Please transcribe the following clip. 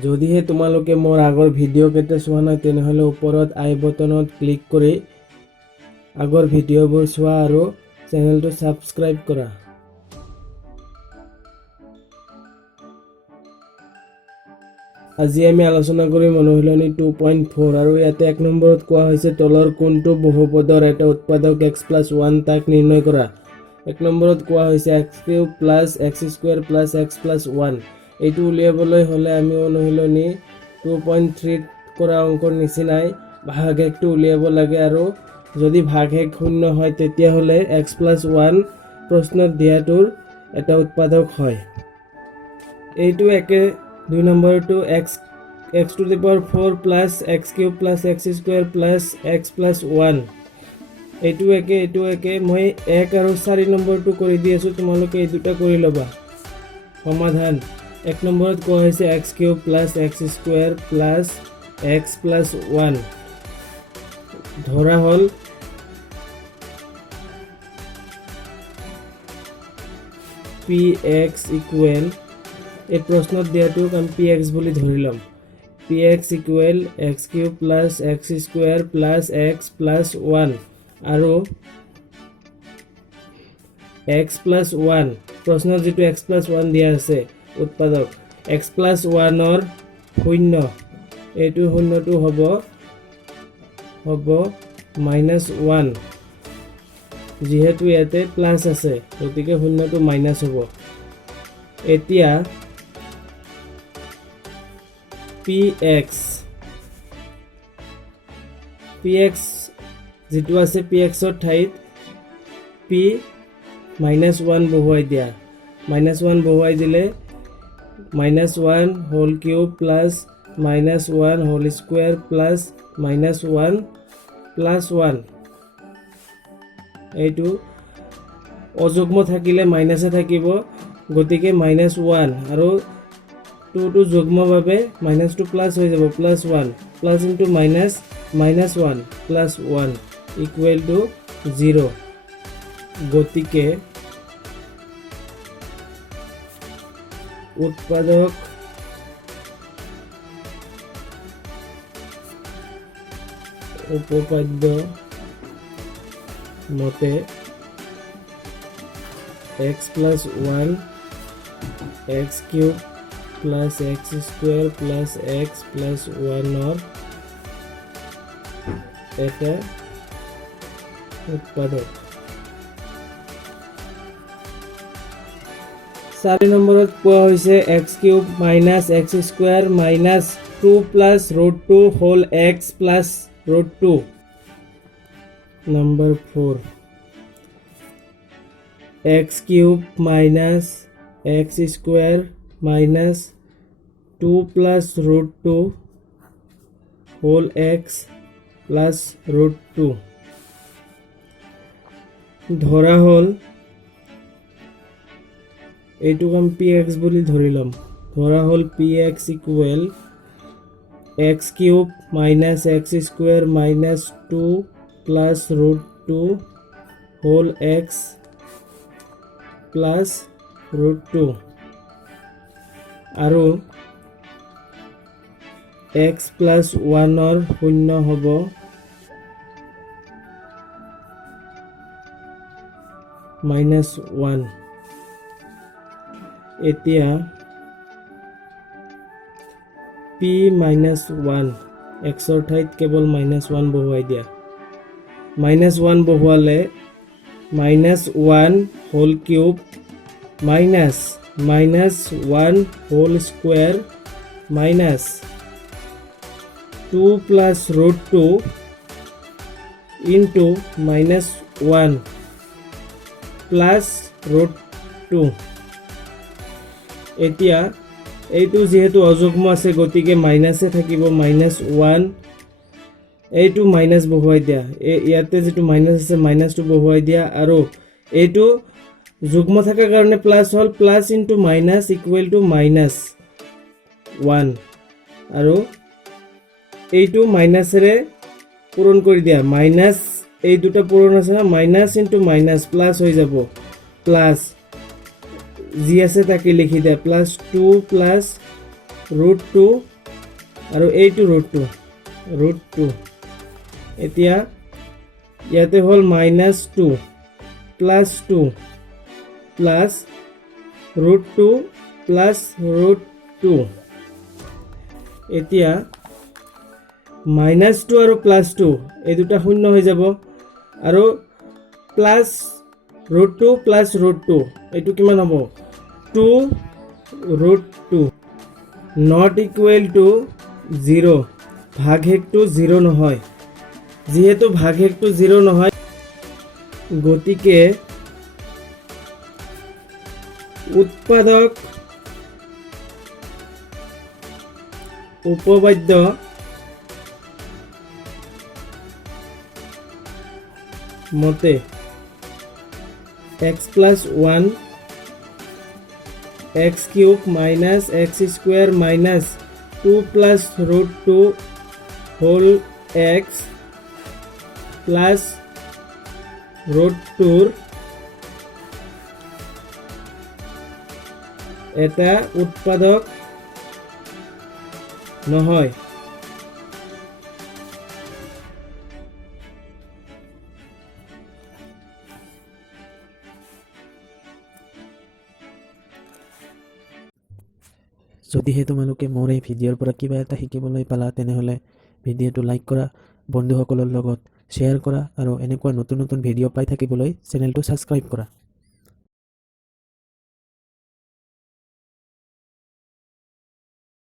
যদিহে তোমালোকে মোৰ আগৰ ভিডিঅ' কেইটা চোৱা নাই তেনেহ'লে ওপৰত আই বটনত ক্লিক কৰি আগৰ ভিডিঅ'বোৰ চোৱা আৰু চেনেলটো ছাবস্ক্ৰাইব কৰা। আজি আমি আলোচনা কৰিম অনুশীলনী 2.4 আৰু ইয়াতে 1 নম্বৰত কোৱা হৈছে তলৰ কোনটো বহুপদৰ এটা উৎপাদক x+1 তাক নিৰ্ণয় কৰা। 1 নম্বৰত কোৱা হৈছে x³ + x² + x+1 এইটো উলিয়াবলৈ হ'লে আমি অনুশীলনী 2.3 কৰা অংকৰ নিচিনাই ভাগশেষটো উলিয়াব লাগে আৰু যদি ভাগশেষ শূন্য হয় তেতিয়াহ'লে x+1 প্ৰশ্নত দিয়াটোৰ এটা উৎপাদক হয়। এইটো একে 2 নম্বৰটো x⁴ + x³ + x² + x+1 এইটো একে মই 1 আৰু 4 নম্বৰটো কৰি দি আছোঁ, তোমালোকে এই দুটা কৰি ল'বা। সমাধান 1 নম্বৰত কোৱা হৈছে x³ + x² + x+1 ধৰা হ'ল px ইকুৱেল এই প্ৰশ্নত দিয়াটোক আমি px বুলি ধৰি ল'ম। px equal x³ + x² + x+1 আৰু x+1 প্ৰশ্নত যিটো x+1 দিয়া আছে উৎপাদক x+1 ৰ শূন্য এইটো শূন্যটো হ'ব -1 যিহেতু ইয়াতে প্লাছ আছে গতিকে শূন্যটো মাইনাছ হ'ব। এতিয়া px যিটো আছে px ৰ ঠাইত -1 বহুৱাই দিয়া। -1 বহুৱাই দিলে -1³ + -1² + -1 এইটো অযুগ্ম থাকিলে মাইনাছে থাকিব গতিকে -1 আৰু 2টো যুগ্মভাৱে -2 প্লাছ হৈ যাব +1 plus into minus -1 + 1 equal to 0 গতিকে উৎপাদক উপপাদ্য মতে x+1 x³ + x² + x+1 ৰ এটা উৎপাদক। 4 নম্বৰত কোৱা হৈছে x³ - x² - 2 + √2 whole x + √2 Number 4 x³ - x² - 2 + √2 whole x + √2 ধৰা হ'ল এইটোক আমি px বুলি ধৰি ল'ম। ধৰা হ'ল px equal x³ - x² - 2 + √2 whole x + √2 আৰু x+1 ৰ শূন্য হ'ব -1। এতিয়া p-1 x ৰ ঠাইত কেৱল -1 বহুৱাই দিয়া। -1 বহুৱালে -1³ - -1² - 2 + √2 into -1 plus √2 এতিয়া এইটো যেহেতু অযুগ্ম আছে গতিকে মাইনাসে থাকিব -1 এইটো মাইনাস বহুৱাই দিয়া ইয়াতে যেটো মাইনাস আছে মাইনাসটো বহুৱাই দিয়া আৰু এইটো যুগ্ম থাকাৰ কাৰণে plus hall plus into minus equal to -1 আৰু এইটো মাইনাসেৰে পূৰণ কৰি দিয়া মাইনাস এই দুটা পূৰণ আছে না মাইনাস ইনটু মাইনাস প্লাস হৈ যাব প্লাস জি আছে তাকে লিখি দিয়া +2 + √2 আৰু এইটো √2 এতিয়া ইয়াতে হ'ল -2 +2 প্লাছ √2 প্লাছ √2 এতিয়া -2 আৰু +2 এই দুটা শূন্য হৈ যাব আৰু প্লাছ √2 প্লাছ √2 এইটো কিমান হ'ব 2√2 নট ইকুৱেল টু 0 ভাগশেষটো 0 নহয় যিহেতু ভাগশেষটো 0 নহয় গতিকে উৎপাদক উপপাদ্য মতে x + 1 x³ - x² - 2 + √2 whole x plus √2 এটা উৎপাদক নহয় যদিহে তোমালোকে মোৰ এই ভিডিঅ'ৰ পৰা কিবা এটা শিকিবলৈ পালা তেনেহ'লে ভিডিঅ'টো লাইক কৰা, বন্ধুসকলৰ লগত শ্বেয়াৰ কৰা আৰু এনেকুৱা নতুন নতুন ভিডিঅ' পাই থাকিবলৈ চেনেলটো ছাবস্ক্ৰাইব কৰা।